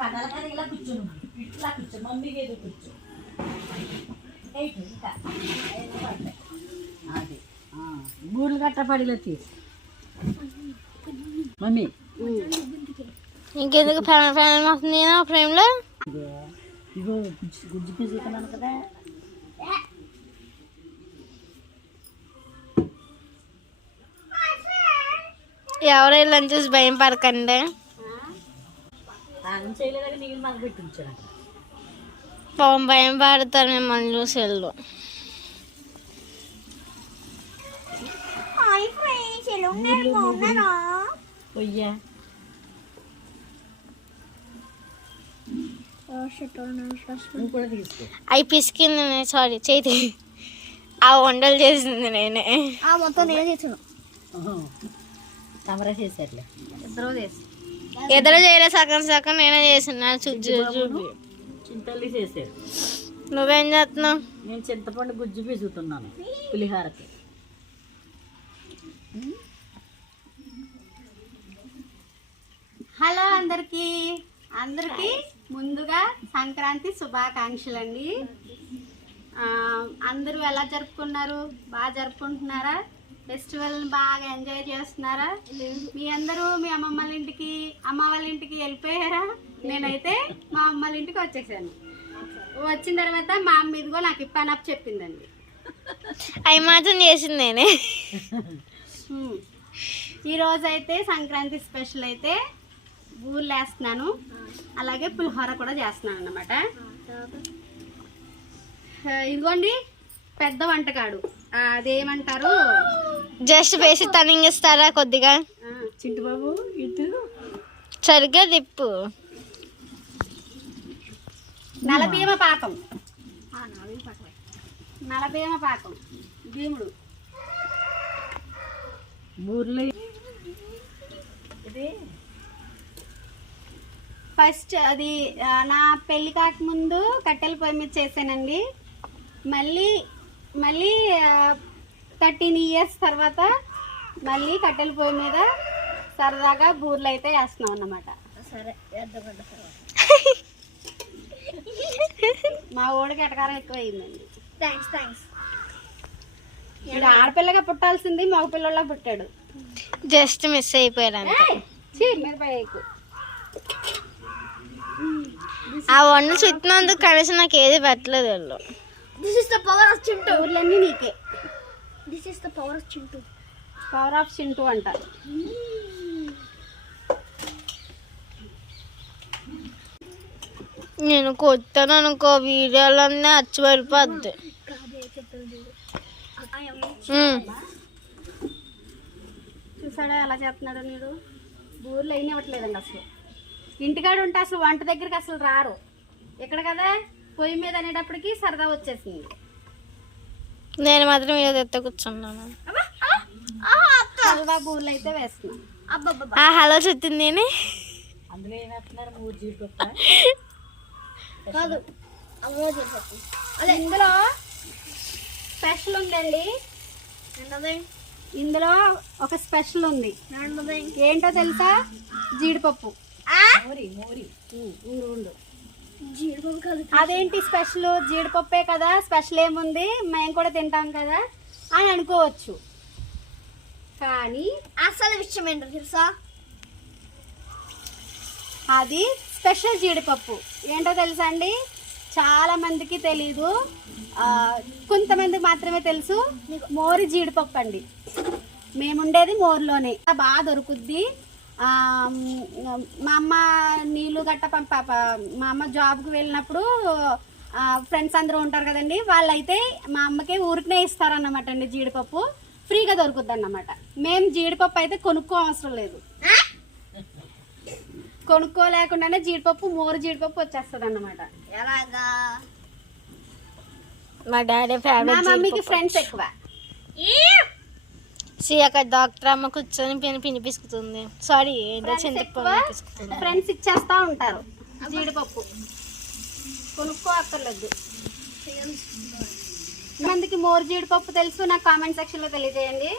పదాల కదా ఇలా కూర్చోను, ఇట్లా కూర్చో, మమ్మీకి ఏదో కూర్చో. ఇంకా అది గూళ్ళు గట్ట పడిలో తీసి మమ్మీ ఇంకెందుకు ఫ్యాన్ ఫ్యాన్ వస్తుంది ఫ్రేమ్లో. ఇగో గుజ్జు పీసుకున్నాను కదా. ఎవరో ఇళ్ళని చూసి భయం పడకండి. చేయలేదని నీళ్ళు మాకు పెట్టించాను. పాపం భయం పడతారు మిమ్మల్ని చూసి వెళ్ళు. పొయ్యా కూడా తీసుకో. అవి పిసికింది సారీ చేతి. ఆ వంటలు చేసింది నేనే. మొత్తం నేనే చేసాను. తమరా చేశారులే. ఎదురు చేయలే, సగం సగం నేనే చేసిన. చింతల్లి చేశారు. నువ్వేం చేస్తున్నావు? నేను చింతపండు గుజ్జు పీసుకుతున్నాను పులిహారకి. హలో అందరికీ ముందుగా సంక్రాంతి శుభాకాంక్షలు అండి. అందరూ ఎలా జరుపుకున్నారు? బాగా జరుపుకుంటున్నారా? ఫెస్టివల్ని బాగా ఎంజాయ్ చేస్తున్నారా? మీ అందరూ మీ అమ్మ వాళ్ళ ఇంటికి వెళ్ళిపోయారా? నేనైతే మా అమ్మ వాళ్ళ ఇంటికి వచ్చేసాను. వచ్చిన తర్వాత మా అమ్మ ఇదిగో నాకు ఇప్పనప్ చెప్పిందండి. అవి మాత్రం చేసింది నేనే. ఈరోజు అయితే సంక్రాంతి స్పెషల్ అయితే బూరెలు వేస్తున్నాను, అలాగే పులిహోర కూడా చేస్తున్నాను అన్నమాట. ఇదిగోండి పెద్ద వంటకాడు, అదేమంటారు, జస్ట్ వేసి తనింగిస్తారా కొద్దిగా? చింటు బాబు ఇటు సరిగ్గా తిప్పు. నలభీమ పాకం భీముడు ఊర్లో ఫస్ట్ అది నా పెళ్లి కాకముందు కట్టెల పొయ్యి మీద చేశానండి. మళ్ళీ 13 years తర్వాత మళ్ళీ కట్టెల పొయ్యి మీద సరదాగా బూరెలు అయితే వేస్తున్నాం అన్నమాట. మా ఊడికి ఎటకారం ఎక్కువ అయిందండి. థ్యాంక్స్. ఇప్పుడు ఆడపిల్లగా పుట్టాల్సింది మగ పిల్లలా పుట్టాడు. జస్ట్ మిస్ అయిపోయాడు అంతే. ఆ వంట చుట్టినందుకు కనీసం నాకు ఏది పెట్టలేదు వాళ్ళు. This is the power of Chintu. ఊర్లన్నీ నీకే. This is the power of Chintu. Power of Chintu అంట. నేను కొట్టాను అనుకో, వీడియోలన్నీ అచ్చి పడిపోద్ది. చూసాడా ఎలా చేస్తున్నాడు? మీరు ఊర్లో అయిన ఇవ్వట్లేదండి అసలు. ఇంటికాడ ఉంటే అసలు వంట దగ్గరికి అసలు రారు. ఇక్కడ కదా పొయ్యి మీద అనేటప్పటికి సరదా వచ్చేసింది. నేను మాత్రం మీద ఎత్త కూర్చున్నాను. సరదా బూర్లు అయితే వేస్తున్నాను. హలో చుట్టింది నేనే. అందులో ఏమేస్తున్నారు? 3 జీడిపప్పు కాదు, ఇందులో స్పెషల్ ఉందండి. ఇందులో ఒక స్పెషల్ ఉంది. ఏంటో తెలుసా? జీడిపప్పు. అదేంటి స్పెషల్? జీడిపప్పే కదా, స్పెషల్ ఏముంది, మేము కూడా తింటాం కదా అని అనుకోవచ్చు. కానీ అసలు విషయం ఏంటో తెలుసా? అది స్పెషల్ జీడిపప్పు. ఏంటో తెలుసా అండి? చాలా మందికి తెలీదు, కొంతమందికి మాత్రమే తెలుసు. మోరి జీడిపప్పు అండి. మేముండేది మోరులోనే, బాగా దొరుకుద్ది. మా అమ్మ నీళ్ళు గట్ట మా అమ్మ జాబ్కి వెళ్ళినప్పుడు ఫ్రెండ్స్ అందరూ ఉంటారు కదండి, వాళ్ళైతే మా అమ్మకి ఊరికనే ఇస్తారన్నమాట అండి. జీడిపప్పు ఫ్రీగా దొరుకుద్ది అన్నమాట. మేము జీడిపప్పు అయితే కొనుక్కో అవసరం లేదు. కొనుక్కోలేకుండానే జీడిపప్పు, మోరు జీడిపప్పు వచ్చేస్తుంది అన్నమాట. ఎలాగా? మా డాడీ ఫేవరెట్. మా మమ్మీకి ఫ్రెండ్స్ ఎక్కువ. అక్కడ డాక్టర్ అమ్మ కూర్చొని పిని పిసుకుతుంది. సారీ, ఫ్రెండ్స్ ఇచ్చేస్తా ఉంటారు జీడిపప్పు. కొనుక్కో అక్కర్లేదు. మందికి మోర్ జీడిపప్పు తెలుసు నాకు కామెంట్ సెక్షన్లో తెలియజేయండి.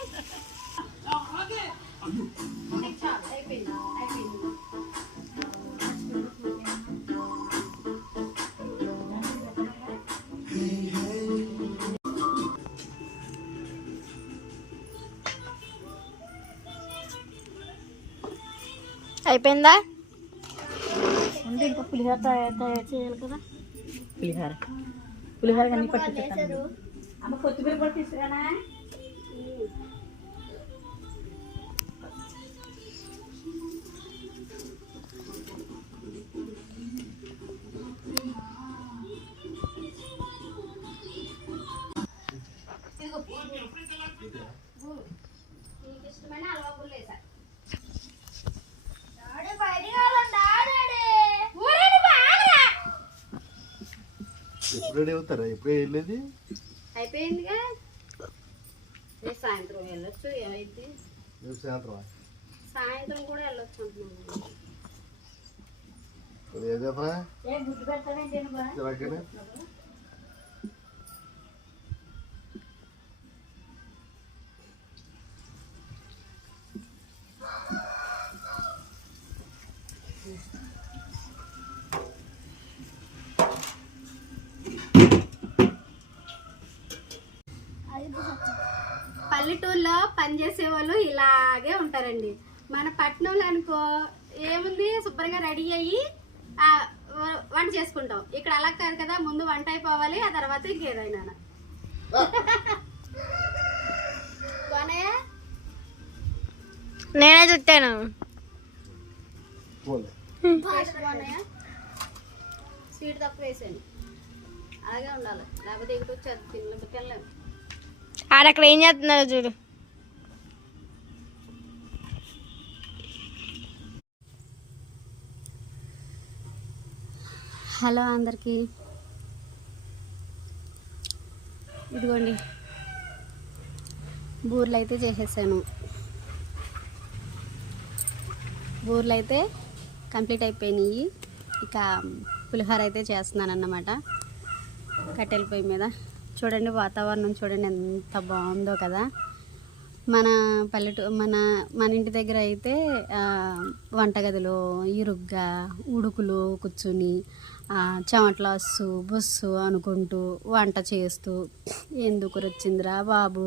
అయిపోయిందా? ఉంది, ఇంకా పులిహోర తయారు చేయాలి కదా. పులిహోర అన్ని పట్టించాను. అమ్మ కొత్తిమీర కూడా తీసుకురానా? ఎప్పుడు రెడీ అవుతారా? ఎప్పుడే వెళ్ళేది? అయిపోయిందిగా, సాయంత్రం వెళ్ళొచ్చు. ఏమైతే సాయంత్రం కూడా వెళ్ళొచ్చు అంటున్నాను. గుడ్డు పెడతానండి. పల్లెటూరులో పనిచేసే వాళ్ళు ఇలాగే ఉంటారండి. మన పట్టణంలో అనుకో ఏముంది, శుభ్రంగా రెడీ అయ్యి వంట చేసుకుంటాం. ఇక్కడ అలా కాదు కదా, ముందు వంట అయిపోవాలి, ఆ తర్వాత ఇంకేదైనా. నేనే చుట్టాను. స్వీట్ తక్కువ వేసాను. అలాగే ఉండాలి, లేకపోతే ఇంటికి వచ్చి తినలేము. ఆడక్కడ ఏం చేస్తున్నారు చూడు. హలో అందరికీ, ఇదిగోండి బూర్లు అయితే చేసేసాను. బూర్లు అయితే కంప్లీట్ అయిపోయినాయి. ఇక పులిహోర అయితే చేస్తున్నాను అన్నమాట కట్టెల పొయ్యి మీద. చూడండి వాతావరణం చూడండి ఎంత బాగుందో కదా. మన మన ఇంటి దగ్గర అయితే వంటగదిలో ఇరుగ్గా ఉడుకులు కూర్చుని చెమట్లస్సు బుస్సు అనుకుంటూ వంట చేస్తూ ఎందుకు వచ్చిందిరా బాబు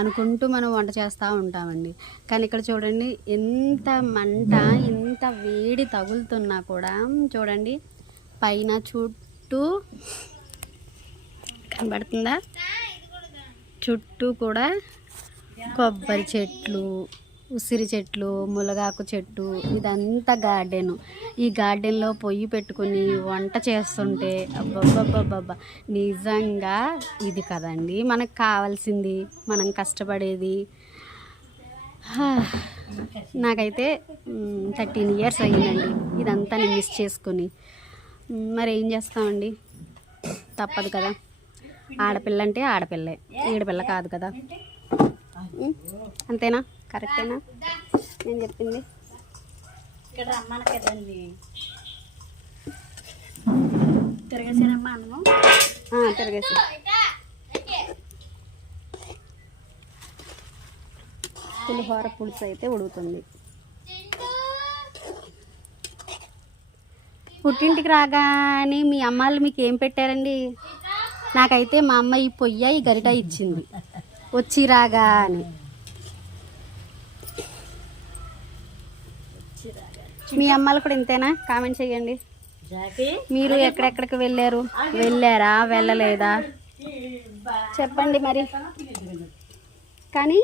అనుకుంటూ మనం వంట చేస్తూ ఉంటామండి. కానీ ఇక్కడ చూడండి ఎంత మంట, ఎంత వేడి తగులుతున్నా కూడా చూడండి పైన చుట్టూ కనబడుతుందా, చుట్టూ కూడా కొబ్బరి చెట్లు, ఉసిరి చెట్లు, ములగాకు చెట్టు, ఇదంతా గార్డెను. ఈ గార్డెన్లో పొయ్యి పెట్టుకుని వంట చేస్తుంటే అబ్బబ్బబ్బబ్బబ్బా, నిజంగా ఇది కదండి మనకు కావాల్సింది, మనం కష్టపడేది. నాకైతే 13 years అయ్యిందండి ఇదంతా నేను మిస్ చేసుకుని. మరి ఏం చేస్తామండి, తప్పదు కదా. ఆడపిల్ల అంటే ఆడపిల్లే, ఈడపిల్ల కాదు కదా. అంతేనా? కరెక్టేనా నేను చెప్పింది? ఇక్కడ రమ్మను కదండి, తిరగేసానమ్మా అన్నము. తిరగేసి పులిహోర పులుసు అయితే ఉడుకుతుంది. పుట్టింటికి రాగానే మీ అమ్మాళ్ళు మీకు ఏం పెట్టారండి? నాకైతే మా అమ్మ ఈ పొయ్య ఈ గరిట ఇచ్చింది వచ్చి రాగానే. మీ అమ్మాలు కూడా ఇంతేనా? కామెంట్ చేయండి. మీరు ఎక్కడెక్కడికి వెళ్ళారా వెళ్ళలేదా చెప్పండి మరి. కానీ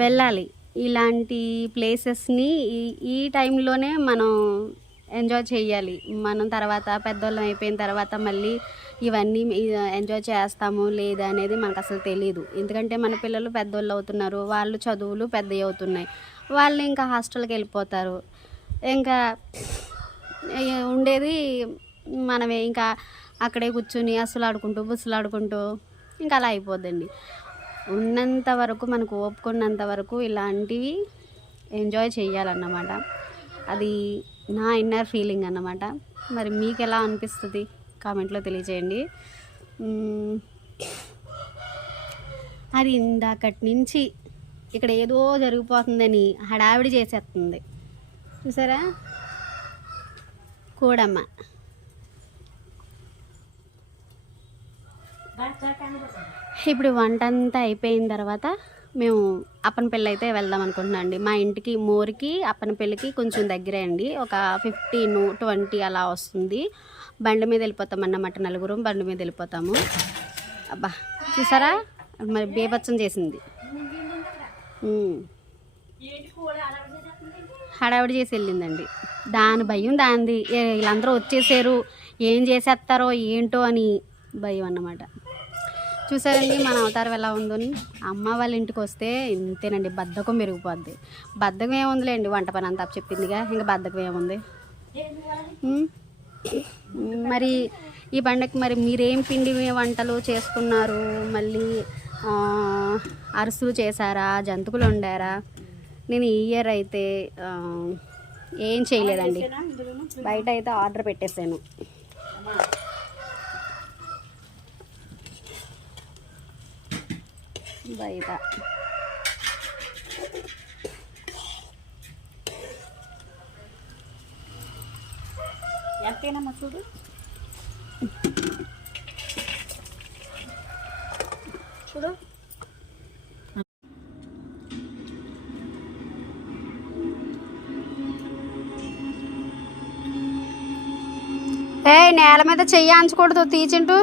వెళ్ళాలి ఇలాంటి ప్లేసెస్ని ఈ టైంలోనే మనం ఎంజాయ్ చేయాలి. మనం తర్వాత పెద్దోళ్ళం అయిపోయిన తర్వాత మళ్ళీ ఇవన్నీ ఎంజాయ్ చేస్తాము లేదా అనేది మనకు అసలు తెలియదు. ఎందుకంటే మన పిల్లలు పెద్దోళ్ళు అవుతున్నారు, వాళ్ళు చదువులు పెద్దవి అవుతున్నాయి, వాళ్ళు ఇంకా హాస్టల్కి వెళ్ళిపోతారు. ఇంకా ఉండేది మనమే, ఇంకా అక్కడే కూర్చుని అసలు ఆడుకుంటూ బుస్సులాడుకుంటూ ఇంకా అలా అయిపోద్దండి. ఉన్నంత వరకు మనకు ఓపుకున్నంత వరకు ఇలాంటివి ఎంజాయ్ చేయాలన్నమాట. అది నా ఇన్నర్ ఫీలింగ్ అన్నమాట. మరి మీకు ఎలా అనిపిస్తుంది కామెంట్లో తెలియజేయండి. అది ఇందాకటి నుంచి ఇక్కడ ఏదో జరిగిపోతుందని హడావిడి చేసేస్తుంది. చూసారా కోడమ్మ. ఇప్పుడు వంట అంతా అయిపోయిన తర్వాత మేము అప్పనపల్లి అయితే వెళ్దాం అనుకుంటున్నాం అండి. మా ఇంటికి మోరికి అప్పనపల్లికి కొంచెం దగ్గరే అండి, ఒక 15-20 అలా వస్తుంది. బండి మీద వెళ్ళిపోతాం అన్నమాట, నలుగురం బండి మీద వెళ్ళిపోతాము. అబ్బా చూసారా మరి బేబచ్చం చేసింది, హడావిడి చేసి వెళ్ళిందండి. దాని భయం దాంది, వీళ్ళందరూ వచ్చేసారు ఏం చేసేస్తారో ఏంటో అని భయం అన్నమాట. చూసారండి మన అవతారం ఎలా ఉందని. అమ్మ వాళ్ళ ఇంటికి వస్తే ఇంతేనండి, బద్ధకం పెరిగిపోద్ది. బద్ధకం ఏముందిలేండి, వంట పని అంతా చెప్పిందిగా, ఇంకా బద్ధకం ఏముంది. మరి ఈ పండగకి మరి మీరేం పిండి వంటలు చేసుకున్నారు? మళ్ళీ అరుసులు చేశారా, జంతుకులు వండారా? నేను ఈ ఇయర్ అయితే ఏం చేయలేదండి, బయట అయితే ఆర్డర్ పెట్టేశాను. బయట ఎంతైనా చూడు. చూడు నేల మీద చెయ్యి అంచకూడదు, తీచింటూ.